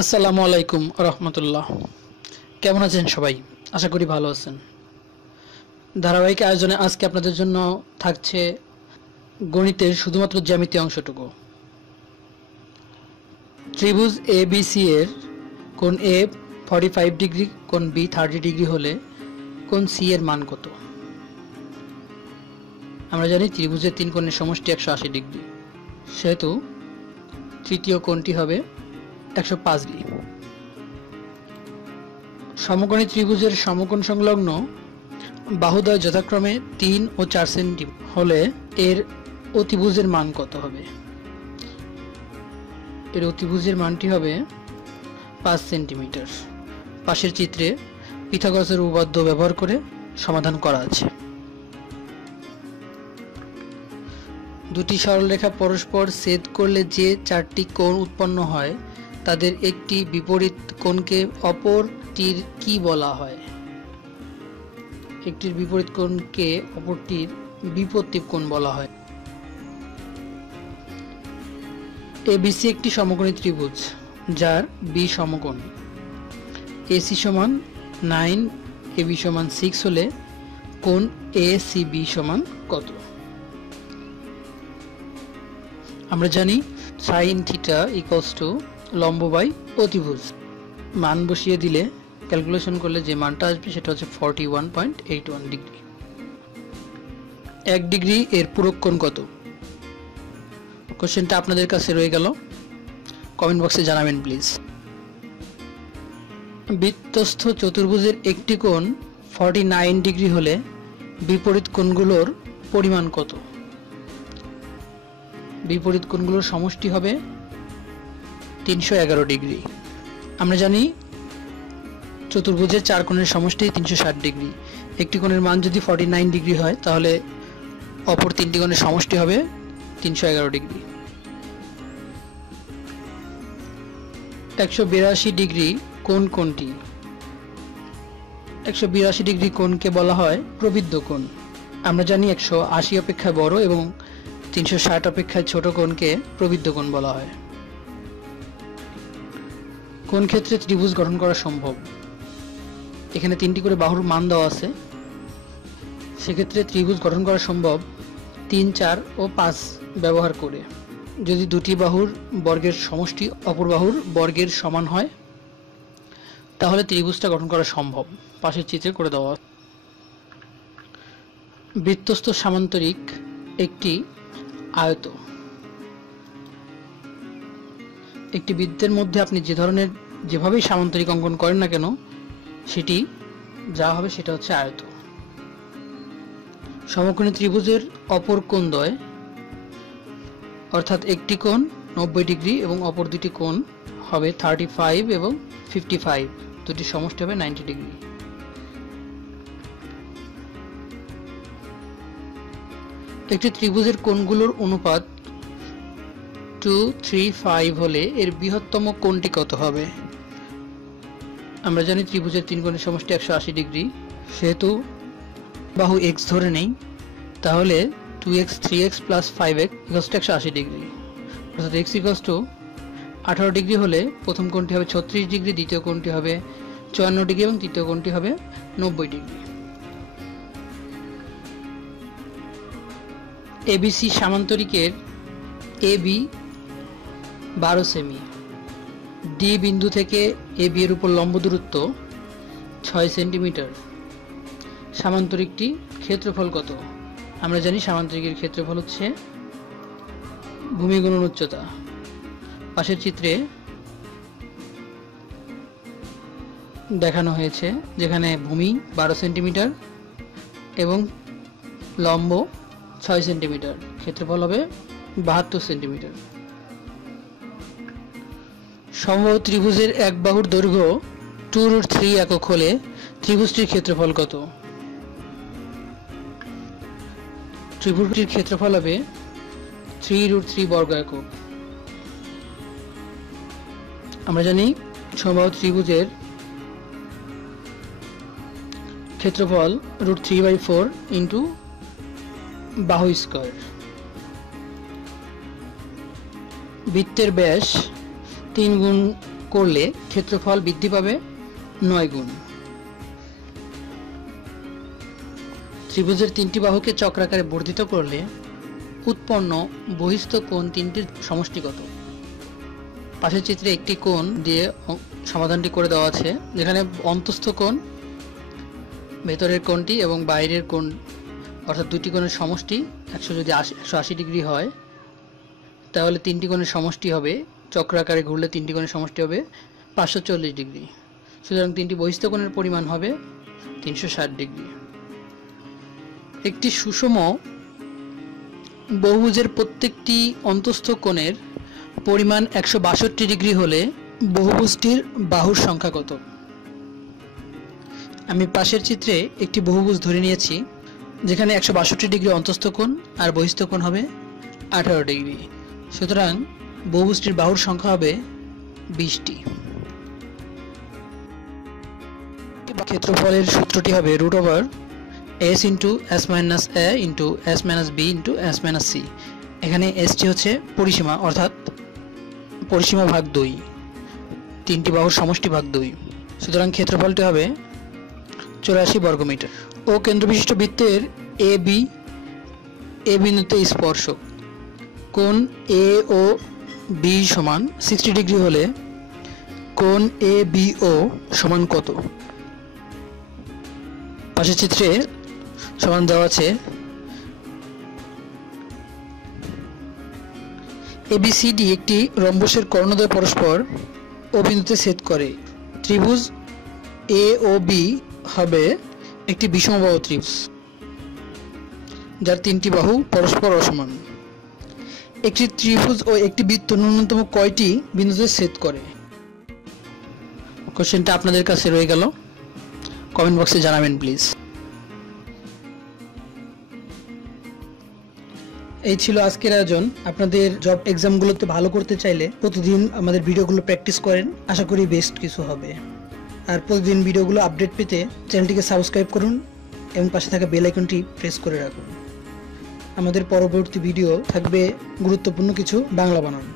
আসসালামু আলাইকুম রহমতুল্লাহ। কেমন আছেন সবাই? আশা করি ভালো আছেন। ধারাবাহিক আয়োজনে আজকে আপনাদের জন্য থাকছে গণিতের শুধুমাত্র জ্যামিতি অংশটুকু। ত্রিভুজ এবিসি এর কোণ এ 45 ডিগ্রি, কোণ বি 30 ডিগ্রি হলে কোণ সি এর মান কত? আমরা জানি ত্রিভুজের তিন কোণের সমষ্টি 180 ডিগ্রি, সেহেতু তৃতীয় কোণটি হবে 105 ডিগ্রি। সমকোণী ত্রিভুজের সমকোণ সংলগ্ন বাহুদ্বয় যথাক্রমে 3 ও 4 সেন্টিমিটার হলে এর অতিভুজের মান কত হবে? এর অতিভুজের মানটি হবে 5 সেন্টিমিটার। পাশের চিত্রে পিথাগোরাসের উপপাদ্য ব্যবহার করে সমাধান করা আছে। দুটি সরলরেখা পরস্পর ছেদ করলে যে চারটি কোণ উৎপন্ন হয় তাদের একটি বিপরীত কোণকে অপরটির কি বলা হয়? একটির বিপরীত কোণকে অপরটির বিপরীত কোণ বলা হয়। এবিসি একটি সমকোণী ত্রিভুজ যার বি সমকোণ। এসি সমান 9, এবি সমান 6 হলে কোণ এসিবি সমান কত? আমরা জানি সাইন থিটা ইকুয়ালস টু লম্ব বাই অতিভুজ। মান বসিয়ে দিলে ক্যালকুলেশন করলে যে মানটা আসবে সেটা হচ্ছে 41.81 ডিগ্রি। 1 ডিগ্রি এর পূরক কোণ কত? কোশ্চেনটা আপনাদের কাছে রয়ে গেল, কমেন্ট বক্সে জানাবেন প্লিজ। বৃত্তস্থ চতুর্ভুজের একটি কোণ 49 ডিগ্রি হলে বিপরীত কোণগুলোর পরিমাণ কত? বিপরীত কোণগুলোর সমষ্টি হবে 311 ডিগ্রি। আমরা জানি চতুর্ভুজের চার কোণের সমষ্টি 360 ডিগ্রি। একটি কোণের মান যদি 49 ডিগ্রি হয় তাহলে অপর তিনটি কোণের সমষ্টি হবে 311 ডিগ্রি। 182 ডিগ্রি কোণ কোনটি? 182 ডিগ্রি কোণকে বলা হয় প্রবৃদ্ধ কোণ। আমরা জানি 180 অপেক্ষা বড় এবং 360 অপেক্ষায় ছোট কোণকে প্রবৃদ্ধ কোণ বলা হয়। কোন ক্ষেত্রে ত্রিভুজ গঠন করা সম্ভব? এখানে তিনটি করে বাহুর মান দেওয়া আছে, সেক্ষেত্রে ত্রিভুজ গঠন করা সম্ভব 3, 4 ও 5 ব্যবহার করে। যদি দুটি বাহুর বর্গের সমষ্টি অপর বাহুর বর্গের সমান হয় তাহলে ত্রিভুজটা গঠন করা সম্ভব। পাশের চিত্রে করে দেওয়া। বৃত্তস্থ সামান্তরিক একটি আয়ত। একটি বৃত্তের মধ্যে আপনি যেভাবেই সামান্তরিক অঙ্কন করেন না কেন সেটি যা হবে সেটা হচ্ছে আয়ত। সমকোণী ত্রিভুজের অপর কোণদ্বয় অর্থাৎ একটি কোণ 90 ডিগ্রি এবং অপর দুটি কোণ হবে 35 এবং 55, দুটি সমষ্টি হবে 90 ডিগ্রি। একটি ত্রিভুজের কোণগুলোর অনুপাত 2:3:5 হলে এর বৃহত্তম কোণটি কত হবে? আমরা জানি ত্রিভুজের তিন কোণের সমষ্টি 180 ডিগ্রি, সেহেতু বাহু x ধরে নেই, তাহলে 2x 3x plus 5x equals to 180 degree. অর্থাৎ x ইকুয়ালস টু 18 ডিগ্রি হলে প্রথম কোণটি হবে 36 ডিগ্রি, দ্বিতীয় কোণটি হবে 54 ডিগ্রি এবং তৃতীয় কোণটি হবে 90 ডিগ্রি। এবিসি সামান্তরিকের এবি 12 সেমি, ডি বিন্দু থেকে এবি এর উপর লম্ব দূরত্ব 6 সেন্টিমিটার। সামান্তরিকটি ক্ষেত্রফল কত? আমরা জানি সামান্তরিকের ক্ষেত্রফল হচ্ছে ভূমি গুণন উচ্চতা। পাশের চিত্রে দেখানো হয়েছে যেখানে ভূমি 12 সেন্টিমিটার এবং লম্ব 6 সেন্টিমিটার, ক্ষেত্রফল হবে 72 সেন্টিমিটার। সমবাহু ত্রিভুজের এক বাহুর দৈর্ঘ্য 2√3 একক হলে ত্রিভুজটির ক্ষেত্রফল কত? ত্রিভুজটির ক্ষেত্রফল হবে 3√3 বর্গ একক। আমরা জানি সমবাহু ত্রিভুজের ক্ষেত্রফল √3/4 ইন্টু বাহু স্কয়ার। বৃত্তের ব্যাস 3 গুণ করলে ক্ষেত্রফল বৃদ্ধি পাবে 9 গুণ। ত্রিভুজের 3টি বাহুকে চক্রাকারে বর্ধিত করলে উৎপন্ন বহিস্থ কোণ 3টির সমষ্টি কত? পাশের চিত্রে একটি কোণ দিয়ে সমাধানটি করে দেওয়া আছে, যেখানে অন্তস্থ কোণ, ভেতরের কোণটি এবং বাইরের কোণ অর্থাৎ দুটি কোণের সমষ্টি 180 ডিগ্রি হয়, তাহলে 3টি কোণের সমষ্টি হবে, চক্রাকারে ঘুরলে 3টি কোণের সমষ্টি হবে 540 ডিগ্রি। সুতরাং 3টি বহিস্থ কোণের পরিমাণ হবে 360 ডিগ্রি। একটি সুষম বহুভুজের প্রত্যেকটি অন্তস্থ কোণের পরিমাণ 162 ডিগ্রি হলে বহুভুজটির বাহুর সংখ্যা কত? আমি পাশের চিত্রে একটি বহুভুজ ধরে নিয়েছি, যেখানে 162 ডিগ্রি অন্তস্থ কোণ আর বহিস্থ কোণ হবে 18 ডিগ্রি। সুতরাং বহুভুজটির বাহুর সংখ্যা হবে 20টি। ক্ষেত্রফলের সূত্রটি হবে √s into s minus a into s minus b into s minus c। এখানে এসটি হচ্ছে পরিসীমা, অর্থাৎ পরিসীমা ভাগ 2, 3টি বাহুর সমষ্টি ভাগ 2। সুতরাং ক্ষেত্রফলটি হবে 84 বর্গমিটার। ও কেন্দ্রবিশিষ্ট বৃত্তের এ বিন্দুতে স্পর্শক কোণ এ ও বি সমান 60 ডিগ্রি হলে কোণ এ বি ও সমান কত? পাশের চিত্রে সমান দেওয়া আছে। ABCD একটি রম্বসের কর্ণদ্বয় পরস্পর ও বিন্দুতে ছেদ করে। ত্রিভুজ এ ও বি হবে একটি বিষমবাহু ত্রিভুজ যার 3টি বাহু পরস্পর অসমান। একটি ত্রিভুজ ও একটি বৃত্ত ন্যূনতম কয়টি বিন্দুতে ছেদ করে? কোশ্চেনটা আপনাদের কাছে রয়ে গেল, কমেন্ট বক্সে জানাবেন প্লিজ। এই ছিল আজকের আয়োজন। আপনাদের জব এক্সামগুলোতে ভালো করতে চাইলে প্রতিদিন আমাদের ভিডিওগুলো প্র্যাকটিস করেন, আশা করি বেস্ট কিছু হবে। আর প্রতিদিন ভিডিওগুলো আপডেট পেতে চ্যানেলটিকে সাবস্ক্রাইব করুন এবং পাশে থাকা বেল আইকনটি প্রেস করে রাখুন। আমাদের পরবর্তী ভিডিও থাকবে গুরুত্বপূর্ণ কিছু বাংলা বানান।